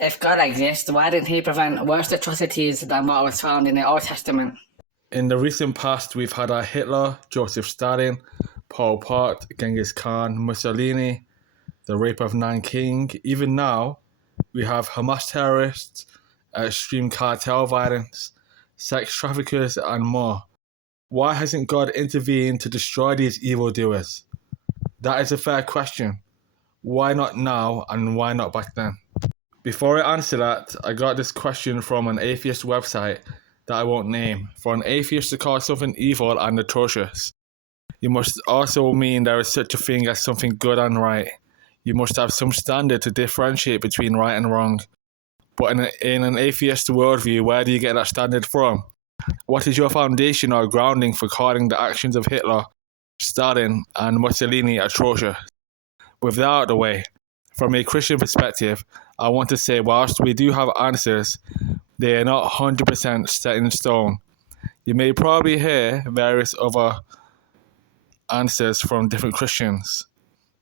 If God exists, why didn't he prevent worse atrocities than what was found in the Old Testament? In the recent past, we've had our Hitler, Joseph Stalin, Pol Pot, Genghis Khan, Mussolini, the rape of Nanking. Even now, we have Hamas terrorists, extreme cartel violence, sex traffickers, and more. Why hasn't God intervened to destroy these evildoers? That is a fair question. Why not now and why not back then? Before I answer that, I got this question from an atheist website that I won't name. For an atheist to call something evil and atrocious, you must also mean there is such a thing as something good and right. You must have some standard to differentiate between right and wrong. But in an atheist worldview, where do you get that standard from? What is your foundation or grounding for calling the actions of Hitler, Stalin, and Mussolini atrocious? With that out of the way, from a Christian perspective, I want to say whilst we do have answers, they are not 100% set in stone. You may probably hear various other answers from different Christians,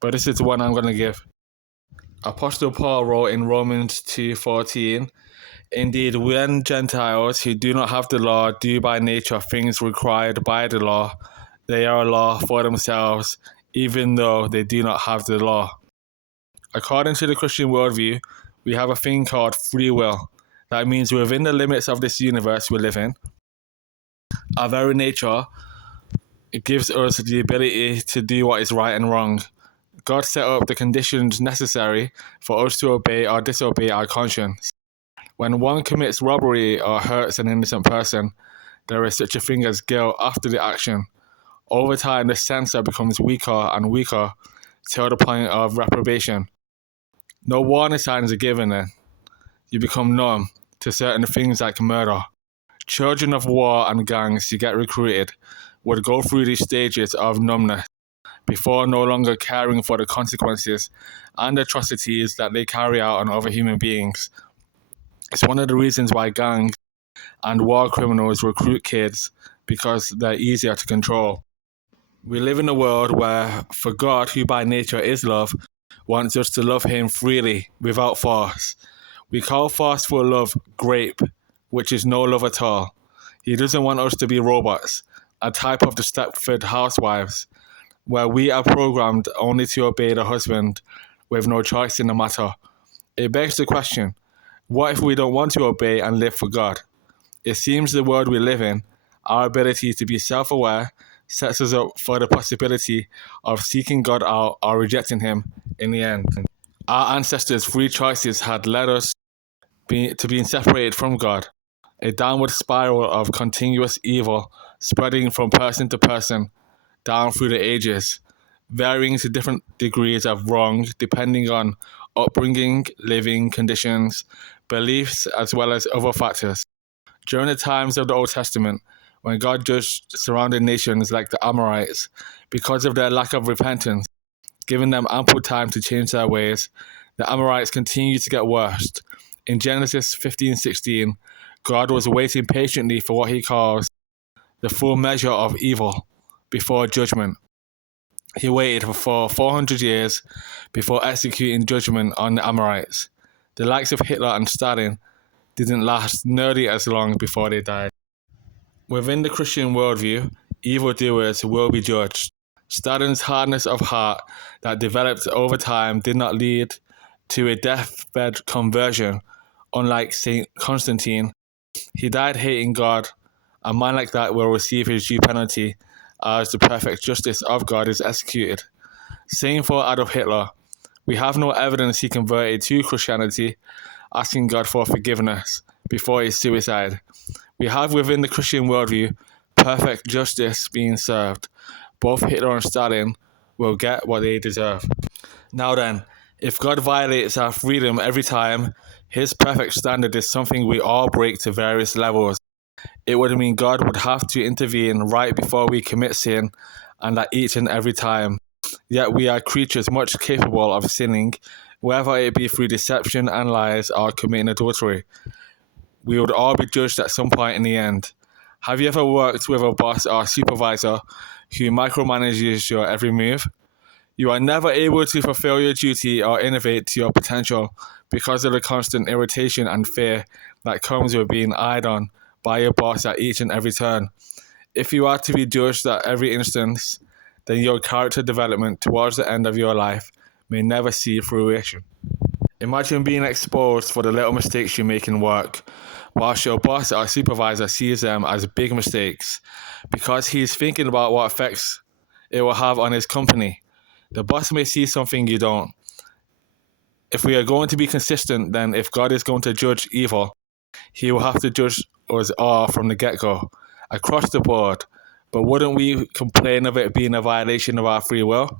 but this is the one I'm going to give. Apostle Paul wrote in Romans 2:14, "Indeed, when Gentiles who do not have the law do by nature things required by the law, they are a law for themselves, even though they do not have the law." According to the Christian worldview, we have a thing called free will. That means within the limits of this universe we live in, our very nature, it gives us the ability to do what is right and wrong. God set up the conditions necessary for us to obey or disobey our conscience. When one commits robbery or hurts an innocent person, there is such a thing as guilt after the action. Over time, the sensor becomes weaker and weaker till the point of reprobation. No warning signs are given then. You become numb to certain things like murder. Children of war and gangs who get recruited would go through these stages of numbness before no longer caring for the consequences and atrocities that they carry out on other human beings. It's one of the reasons why gangs and war criminals recruit kids, because they're easier to control. We live in a world where, for God, who by nature is love, wants us to love him freely, without force. We call forceful love grape, which is no love at all. He doesn't want us to be robots, a type of the Stepford housewives, where we are programmed only to obey the husband with no choice in the matter. It begs the question, what if we don't want to obey and live for God? It seems the world we live in, our ability to be self-aware, sets us up for the possibility of seeking God out or rejecting him in the end. Our ancestors' free choices had led us to being separated from God, a downward spiral of continuous evil spreading from person to person down through the ages, varying to different degrees of wrong depending on upbringing, living conditions, beliefs, as well as other factors. During the times of the Old Testament, when God judged surrounding nations like the Amorites because of their lack of repentance, giving them ample time to change their ways, the Amorites continued to get worse. In Genesis 15:16, God was waiting patiently for what he calls the full measure of evil before judgment. He waited for 400 years before executing judgment on the Amorites. The likes of Hitler and Stalin didn't last nearly as long before they died. Within the Christian worldview, evildoers will be judged. Stalin's hardness of heart that developed over time did not lead to a deathbed conversion, unlike Saint Constantine. He died hating God. A man like that will receive his due penalty as the perfect justice of God is executed. Same for Adolf Hitler. We have no evidence he converted to Christianity, asking God for forgiveness before his suicide. We have within the Christian worldview perfect justice being served. Both Hitler and Stalin will get what they deserve. Now then, if God violates our freedom every time, his perfect standard is something we all break to various levels. It would mean God would have to intervene right before we commit sin, and at each and every time. Yet we are creatures much capable of sinning, whether it be through deception and lies or committing adultery. We would all be judged at some point in the end. Have you ever worked with a boss or supervisor who micromanages your every move? You are never able to fulfill your duty or innovate to your potential because of the constant irritation and fear that comes with being eyed on by your boss at each and every turn. If you are to be judged at every instance, then your character development towards the end of your life may never see fruition. Imagine being exposed for the little mistakes you make in work, whilst your boss or supervisor sees them as big mistakes, because he is thinking about what effects it will have on his company. The boss may see something you don't. If we are going to be consistent, then if God is going to judge evil, he will have to judge us all from the get-go, across the board. But wouldn't we complain of it being a violation of our free will?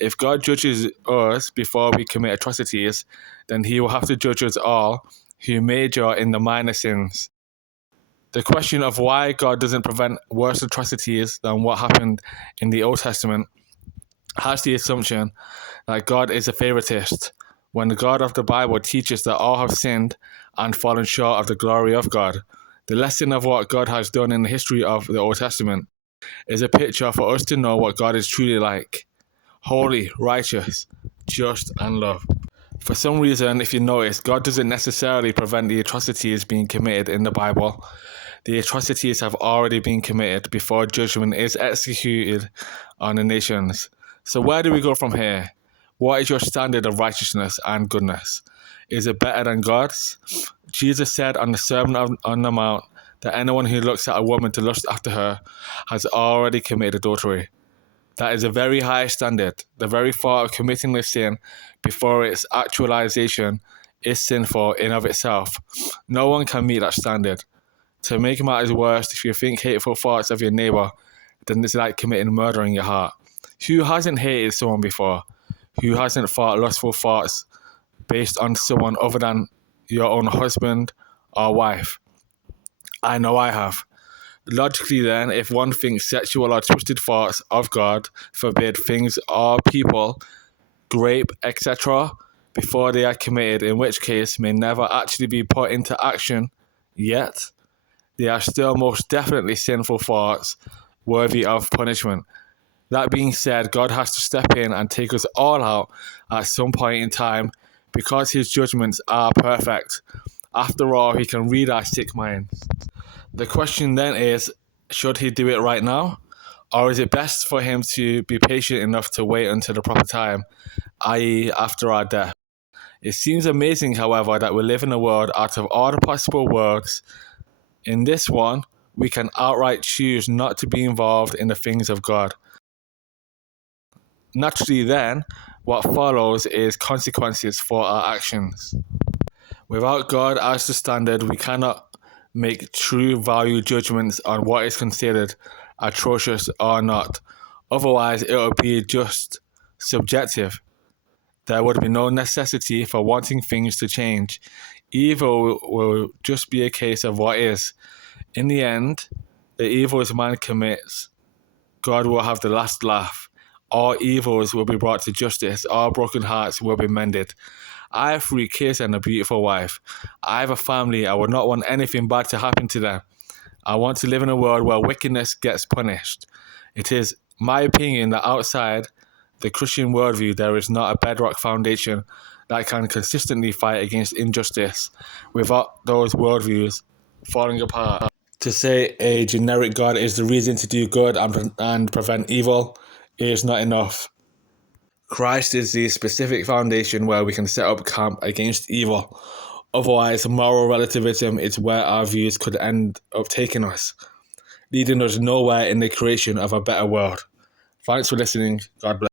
If God judges us before we commit atrocities, then he will have to judge us all who major in the minor sins. The question of why God doesn't prevent worse atrocities than what happened in the Old Testament has the assumption that God is a favoritist, when the God of the Bible teaches that all have sinned and fallen short of the glory of God. The lesson of what God has done in the history of the Old Testament is a picture for us to know what God is truly like: holy, righteous, just, and love. For some reason, if you notice, God doesn't necessarily prevent the atrocities being committed in the Bible. The atrocities have already been committed before judgment is executed on the nations. So where do we go from here? What is your standard of righteousness and goodness? Is it better than God's? Jesus said on the Sermon on the Mount that anyone who looks at a woman to lust after her has already committed adultery. That is a very high standard. The very thought of committing the sin before its actualization is sinful in of itself. No one can meet that standard. To make matters worse, if you think hateful thoughts of your neighbor, then it's like committing murder in your heart. Who hasn't hated someone before? Who hasn't thought lustful thoughts based on someone other than your own husband or wife? I know I have. Logically then, if one thinks sexual or twisted thoughts of God forbid things or people, grape, etc., before they are committed, in which case may never actually be put into action, yet they are still most definitely sinful thoughts worthy of punishment. That being said, God has to step in and take us all out at some point in time because his judgments are perfect. After all, he can read our sick minds. The question then is, should he do it right now? Or is it best for him to be patient enough to wait until the proper time, i.e. after our death? It seems amazing, however, that we live in a world out of all the possible worlds. In this one, we can outright choose not to be involved in the things of God. Naturally then, what follows is consequences for our actions. Without God as the standard, we cannot make true value judgments on what is considered atrocious or not. Otherwise, it would be just subjective. There would be no necessity for wanting things to change. Evil will just be a case of what is. In the end, the evils man commits, God will have the last laugh. All evils will be brought to justice. All broken hearts will be mended. I have 3 kids and a beautiful wife. I have a family. I would not want anything bad to happen to them. I want to live in a world where wickedness gets punished. It is my opinion that outside the Christian worldview, there is not a bedrock foundation that can consistently fight against injustice without those worldviews falling apart. To say a generic God is the reason to do good and prevent evil is not enough. Christ is the specific foundation where we can set up camp against evil. Otherwise, moral relativism is where our views could end up taking us, leading us nowhere in the creation of a better world. Thanks for listening. God bless.